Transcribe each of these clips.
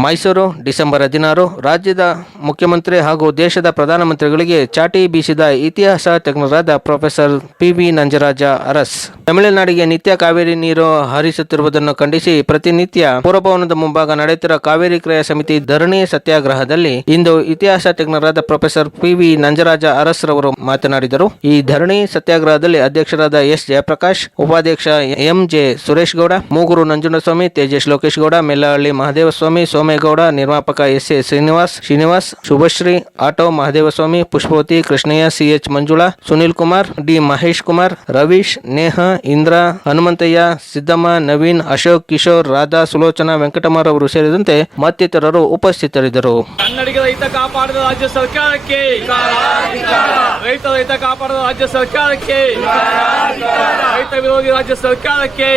Mysuru, December ಹದಿನಾರು, ರಾಜ್ಯದ ಮುಖ್ಯಮಂತ್ರಿ ಹಾಗೂ ದೇಶದ ಪ್ರಧಾನಮಂತ್ರಿಗಳಿಗೆ ಚಾಟಿ ಬೀಸಿದ ಇತಿಹಾಸ ತಜ್ಞರಾದ professor P V Nanjaraja Aras. ತಮಿಳುನಾಡಿಗೆ ನಿತ್ಯ ಕಾವೇರಿ ನೀರು ಹರಿಸುತ್ತಿರುವುದನ್ನು ಖಂಡಿಸಿ ಪ್ರತಿನಿತ್ಯ ಪೂರ್ವಭವನದ ಮುಂಭಾಗ ನಡೆಯುತ್ತಿರುವ ಕಾವೇರಿ ಕ್ರಯ ಸಮಿತಿ ಧರಣಿ ಸತ್ಯಾಗ್ರಹದಲ್ಲಿ ಇಂದು ಇತಿಹಾಸ ತಜ್ಞರಾದ professor P V Nanjaraja Aras ರವರು ಮಾತನಾಡಿದರು. ಈ ಧರಣಿ ಸತ್ಯಾಗ್ರಹದಲ್ಲಿ ಅಧ್ಯಕ್ಷರಾದ ಎಸ್ ಜಯಪ್ರಕಾಶ್, ಉಪಾಧ್ಯಕ್ಷ ಎಂ ಜೆ ಸುರೇಶ್ ಗೌಡ ಮೂಗುರು ನಂಜುಂಡಸ್ವಾಮಿ, ತೇಜಸ್ ಲೋಕೇಶ್ ಗೌಡ ಮೆಲ್ಲಹಳ್ಳಿ ಮಹದೇವಸ್ವಾಮಿ ಸೋಮೇಗೌಡ, ನಿರ್ಮಾಪಕ S A Srinivas Srinivas, Shubhashree, auto Mahadevaswamy, Pushpavathi Krishnaiah CH Manjula, Sunil Kumar, D Mahesh Kumar, Ravish, Neha, Indra, Hanumanthaiah, Siddamma, Naveen, Ashok, Kishore, Radha, Sulochana, Venkatamar ಅವರು ಸೇರಿದಂತೆ ಮತ್ತಿತರರು ಉಪಸ್ಥಿತರಿದ್ದರು. ಕನ್ನಡಿಗರ ರಾಜ್ಯ ಸರ್ಕಾರಕ್ಕೆ. ಕಾಪಾಡಿದ ರಾಜ್ಯ ಸರ್ಕಾರಕ್ಕೆ. ರೈತ ವಿರೋಧಿ ರಾಜ್ಯ ಸರ್ಕಾರಕ್ಕೆ.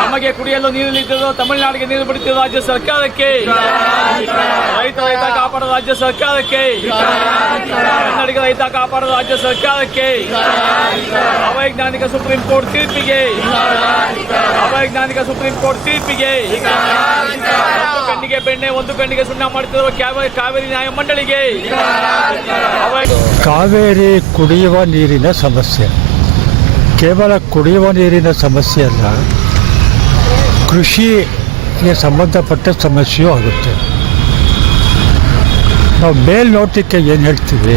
ನಮಗೆ ಕುಡಿಯಲು ನೀರು ತಮಿಳುನಾಡಿಗೆ ನೀರು ಬಿಡುತ್ತಿರುವ ರಾಜ್ಯ ಸರ್ಕಾರಕ್ಕೆ. ರೈತ ರೈತ ಕಾಪಾಡೋ ರಾಜ್ಯ ಸರ್ಕಾರಕ್ಕೆ. ಕನ್ನಡಿಗ ರೈತ ಕಾಪಾಡುವ ರಾಜ್ಯ ಸರ್ಕಾರಕ್ಕೆ. ಅವೈಜ್ಞಾನಿಕ ಸುಪ್ರೀಂ ಕೋರ್ಟ್ ತೀರ್ಪಿಗೆ. ಅವೈಜ್ಞಾನಿಕ ಸುಪ್ರೀಂ ಕೋರ್ಟ್ ತೀರ್ಪಿಗೆ. ಕಣ್ಣಿಗೆ ಬೆಣ್ಣೆ, ಒಂದು ಕಣ್ಣಿಗೆ ಸುಣ್ಣ ಮಾಡುತ್ತಿರುವ ಕಾವೇರಿ ನ್ಯಾಯ ಮಂಡಳಿಗೆ. ಕಾವೇರಿ ಕುಡಿಯುವ ನೀರಿನ ಸಮಸ್ಯೆ. ಕೇವಲ ಕುಡಿಯುವ ನೀರಿನ ಸಮಸ್ಯೆ ಅಲ್ಲ, ಕೃಷಿಗೆ ಸಂಬಂಧಪಟ್ಟ ಸಮಸ್ಯೆಯೂ ಆಗುತ್ತೆ. ನಾವು ಮೇಲ್ನೋಟಕ್ಕೆ ಏನು ಹೇಳ್ತೀವಿ?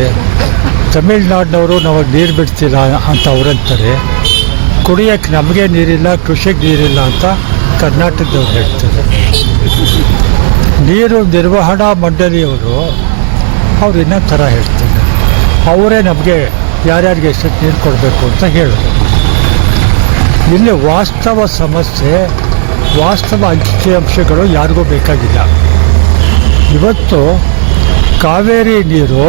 ತಮಿಳ್ನಾಡಿನವರು ನಾವು ನೀರು ಬಿಡ್ತಿಲ್ಲ ಅಂತ ಅವರಂತಾರೆ. ಕುಡಿಯೋಕ್ಕೆ ನಮಗೆ ನೀರಿಲ್ಲ, ಕೃಷಿಗೆ ನೀರಿಲ್ಲ ಅಂತ ಕರ್ನಾಟಕದವ್ರು ಹೇಳ್ತಾರೆ. ನೀರು ನಿರ್ವಹಣಾ ಮಂಡಳಿಯವರು ಅವ್ರು ಇನ್ನೊಂದು ಥರ ಹೇಳ್ತಾರೆ. ಅವರೇ ನಮಗೆ ಯಾರ್ಯಾರಿಗೆ ಎಷ್ಟು ನೀರು ಕೊಡಬೇಕು ಅಂತ ಹೇಳೋದು. ಇಲ್ಲಿ ವಾಸ್ತವ ಸಮಸ್ಯೆ, ವಾಸ್ತವ ಅಂಕಿಅಂಶಗಳು ಯಾರಿಗೂ ಬೇಕಾಗಿಲ್ಲ. ಇವತ್ತು ಕಾವೇರಿ ನೀರು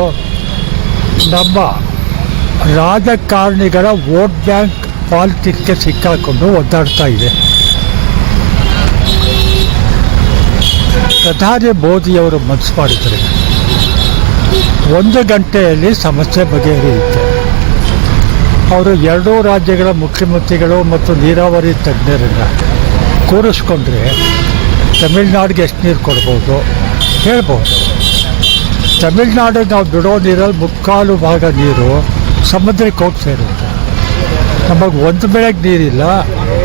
ನಮ್ಮ ರಾಜಕಾರಣಿಗಳ ವೋಟ್ ಬ್ಯಾಂಕ್ ಪಾಲಿಟಿಕ್ಸ್ಗೆ ಸಿಕ್ಕಾಕೊಂಡು ಒದ್ದಾಡ್ತಾ ಇದೆ. ಪ್ರಧಾನಿ ಮೋದಿಯವರು ಮನಸ್ಸು ಮಾಡಿದರೆ ಒಂದು ಗಂಟೆಯಲ್ಲಿ ಸಮಸ್ಯೆ ಬಗೆಹರಿಯುತ್ತೆ. ಅವರು ಎರಡೂ ರಾಜ್ಯಗಳ ಮುಖ್ಯಮಂತ್ರಿಗಳು ಮತ್ತು ನೀರಾವರಿ ತಜ್ಞರನ್ನು ಕೂರಿಸ್ಕೊಂಡ್ರೆ ತಮಿಳ್ನಾಡಿಗೆ ಎಷ್ಟು ನೀರು ಕೊಡ್ಬೋದು? ಹೇಳ್ಬೋದು. ತಮಿಳ್ನಾಡಿಗೆ ನಾವು ಬಿಡೋ ನೀರಲ್ಲಿ ಮುಕ್ಕಾಲು ಭಾಗ ನೀರು ಸಮುದ್ರಕ್ಕೆ ಹೋಗಿ ಸೇರುತ್ತೆ. ನಮಗೆ ಒಂದು ಬೆಳೆಗೆ ನೀರಿಲ್ಲ,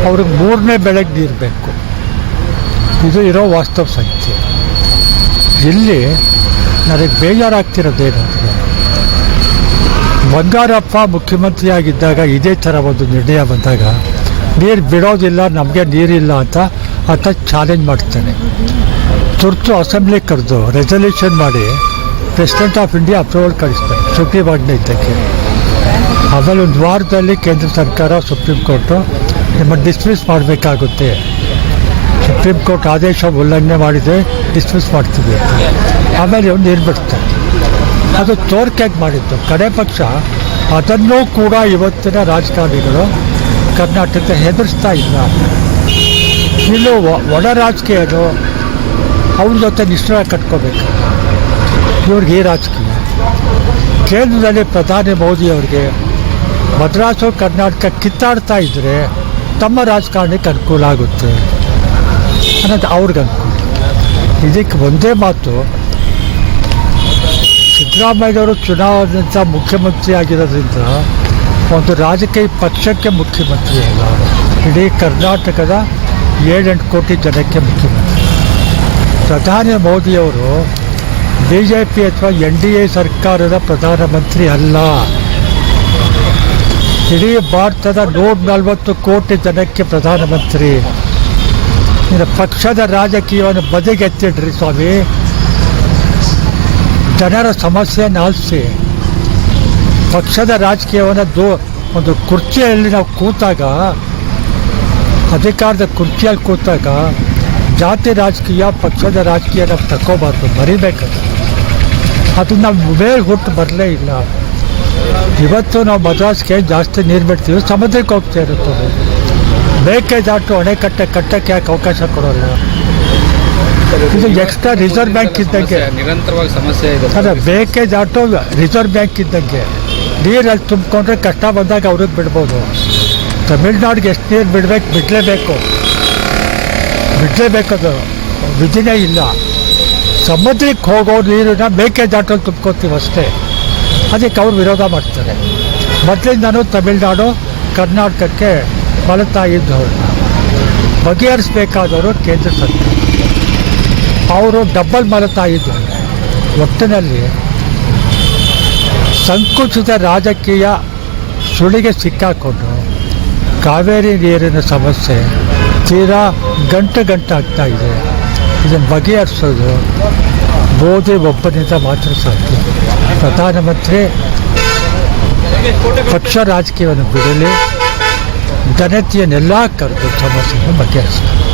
ಅವ್ರಿಗೆ ಮೂರನೇ ಬೆಳೆಗೆ ನೀರು ಬೇಕು. ಇದು ಇರೋ ವಾಸ್ತವ ಸಂಖ್ಯೆ. ಇಲ್ಲಿ ನನಗೆ ಬೇಜಾರಾಗ್ತಿರೋದೇನೆಂದರೆ ಬಂಗಾರಪ್ಪ ಮುಖ್ಯಮಂತ್ರಿಯಾಗಿದ್ದಾಗ ಇದೇ ಥರ ಒಂದು ನಿರ್ಣಯ ಬಂದಾಗ ನೀರು ಬಿಡೋದಿಲ್ಲ, ನಮಗೆ ನೀರಿಲ್ಲ ಅಂತ ಆತ ಚಾಲೆಂಜ್ ಮಾಡ್ತಾನೆ. ತುರ್ತು ಅಸೆಂಬ್ಲಿ ಕರೆದು ರೆಸಲ್ಯೂಷನ್ ಮಾಡಿ ಪ್ರೆಸಿಡೆಂಟ್ ಆಫ್ ಇಂಡಿಯಾ ಅಪ್ರೂವಲ್ ಕಳಿಸ್ತಾರೆ, ಸುಗ್ರೀವಾಜ್ಞೆ ಇದ್ದಕ್ಕೆ. ಆಮೇಲೆ ಒಂದು ವಾರದಲ್ಲಿ ಕೇಂದ್ರ ಸರ್ಕಾರ, ಸುಪ್ರೀಂ ಕೋರ್ಟು ನಿಮ್ಮನ್ನು ಡಿಸ್ಮಿಸ್ ಮಾಡಬೇಕಾಗುತ್ತೆ. ಸುಪ್ರೀಂ ಕೋರ್ಟ್ ಆದೇಶ ಉಲ್ಲಂಘನೆ ಮಾಡಿದರೆ ಡಿಸ್ಮಿಸ್ ಮಾಡ್ತೀವಿ ಆಮೇಲೆ ಇವ್ನು ನೀರು ಬಿಡ್ತಾರೆ. ಅದು ತೋರ್ಕೆಗೆ ಮಾಡಿದ್ದು. ಕಡೆ ಪಕ್ಷ, ಅದನ್ನೂ ಕೂಡ ಇವತ್ತಿನ ರಾಜಕಾರಣಿಗಳು ಕರ್ನಾಟಕಕ್ಕೆ ಹೆದರಿಸ್ತಾ ಇಲ್ಲ. ಇನ್ನು ಒಳ ರಾಜಕೀಯರು ಅವ್ರ ಜೊತೆ ನಿಷ್ಠರ ಕಟ್ಕೋಬೇಕು. ಇವ್ರಿಗೆ ಈ ರಾಜಕೀಯ. ಕೇಂದ್ರದಲ್ಲಿ ಪ್ರಧಾನಿ ಮೋದಿ ಅವರಿಗೆ ಮದ್ರಾಸು ಕರ್ನಾಟಕ ಕಿತ್ತಾಡ್ತಾ ಇದ್ದರೆ ತಮ್ಮ ರಾಜಕಾರಣಕ್ಕೆ ಅನುಕೂಲ ಆಗುತ್ತೆ ಅನ್ನೋದು ಅವ್ರಿಗೆ ಅನುಕೂಲ. ಇದಕ್ಕೆ ಒಂದೇ ಮಾತು ಸಿದ್ದರಾಮಯ್ಯವರು ಚುನಾವಣೆಯಿಂದ ಮುಖ್ಯಮಂತ್ರಿ ಆಗಿರೋದ್ರಿಂದ ಒಂದು ರಾಜಕೀಯ ಪಕ್ಷಕ್ಕೆ ಮುಖ್ಯಮಂತ್ರಿ ಅಲ್ಲ. ಇಡೀ ಕರ್ನಾಟಕದ ಏಳೆಂಟು ಕೋಟಿ ಜನಕ್ಕೆ ಮುಖ್ಯಮಂತ್ರಿ. ಪ್ರಧಾನಿ ಮೋದಿಯವರು ಬಿ ಜೆ ಪಿ ಅಥವಾ ಎನ್ ಡಿ ಎ ಸರ್ಕಾರದ ಪ್ರಧಾನಮಂತ್ರಿ ಅಲ್ಲ. ಇಡೀ ಭಾರತದ ನೂರ ನಲವತ್ತು ಕೋಟಿ ಜನಕ್ಕೆ ಪ್ರಧಾನಮಂತ್ರಿ. ಪಕ್ಷದ ರಾಜಕೀಯವನ್ನು ಬದಿಗೆತ್ತಿಡ್ರಿ ಸ್ವಾಮಿ. ಜನರ ಸಮಸ್ಯೆಯನ್ನು ಆಲಿಸಿ ಪಕ್ಷದ ರಾಜಕೀಯವನ್ನು ದೋ, ಒಂದು ಕುರ್ಚಿಯಲ್ಲಿ ನಾವು ಕೂತಾಗ, ಅಧಿಕಾರದ ಕುರ್ಚಿಯಲ್ಲಿ ಕೂತಾಗ, ಜಾತಿ ರಾಜಕೀಯ, ಪಕ್ಷದ ರಾಜಕೀಯ ನಾವು ತಕ್ಕೋಬಾರ್ದು, ಮರಿಬೇಕದು. ಅದು ನಾವು ಮೇಲೆ ಹುಟ್ಟು ಬರಲೇ ಇಲ್ಲ. ಇವತ್ತು ನಾವು ಮದ್ರಾಸ್ಗೆ ಜಾಸ್ತಿ ನೀರು ಬಿಡ್ತೀವಿ, ಸಮುದ್ರಕ್ಕೆ ಹೋಗ್ತಾ ಇರುತ್ತವೆ. ಬೇಕೆ ದಾಟು, ಅಣೆಕಟ್ಟೆ ಕಟ್ಟಕ್ಕೆ ಯಾಕೆ ಅವಕಾಶ ಕೊಡೋಲ್ಲ? ಇದು ಎಕ್ಸ್ಟ್ರಾ ರಿಸರ್ವ್ ಬ್ಯಾಂಕ್ ಇದ್ದಂಗೆ. ನಿರಂತರವಾಗಿ ಸಮಸ್ಯೆ ಇದೆ. ಅದೇ ಬೇಕೇಜ್ ಆಟೋ ರಿಸರ್ವ್ ಬ್ಯಾಂಕ್ ಇದ್ದಂಗೆ. ನೀರಲ್ಲಿ ತುಂಬಿಕೊಂಡ್ರೆ ಕಷ್ಟ ಬಂದಾಗ ಅವ್ರಿಗೆ ಬಿಡ್ಬೋದು. ತಮಿಳ್ನಾಡಿಗೆ ಎಷ್ಟು ನೀರು ಬಿಡ್ಬೇಕು ಬಿಡಲೇಬೇಕು. ಬಿಡಲೇಬೇಕದು ವಿಧಿನೇ ಇಲ್ಲ. ಸಮುದ್ರಕ್ಕೆ ಹೋಗೋ ನೀರನ್ನ ಆಟೋಲಿ ತುಂಬ್ಕೊತೀವಿ ಅಷ್ಟೇ. ಅದಕ್ಕೆ ಅವ್ರು ವಿರೋಧ ಮಾಡ್ತಾರೆ. ಮೊದಲಿಂದನೂ ತಮಿಳ್ನಾಡು ಕರ್ನಾಟಕಕ್ಕೆ ಮಲತಾಯಿದ್ದವರು ಬಗೆಹರಿಸ್ಬೇಕಾದವರು ಕೇಂದ್ರ ಸರ್ಕಾರ. ಅವರು ಡಬ್ಬಲ್ ಮಲತಾಯಿದ್ದು ಒಟ್ಟಿನಲ್ಲಿ ಸಂಕುಚಿತ ರಾಜಕೀಯ ಸುಳಿಗೆ ಸಿಕ್ಕಾಕೊಂಡು ಕಾವೇರಿ ನೀರಿನ ಸಮಸ್ಯೆ ತೀರಾ ಗಂಟು ಆಗ್ತಾ ಇದೆ. ಇದನ್ನು ಬಗೆಹರಿಸೋದು ಮೋದಿ ಒಬ್ಬನಿಂದ ಮಾತ್ರ ಸಾಧ್ಯ. ಪ್ರಧಾನಮಂತ್ರಿ ಪಕ್ಷ ರಾಜಕೀಯವನ್ನು ಬಿಡಲಿ, ಜನತೆಯನ್ನೆಲ್ಲ ಕರೆದು ಸಮಸ್ಯೆಯನ್ನು ಬಗೆಹರಿಸಲಿ.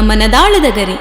ಮನದಾಳದ ಗರಿ.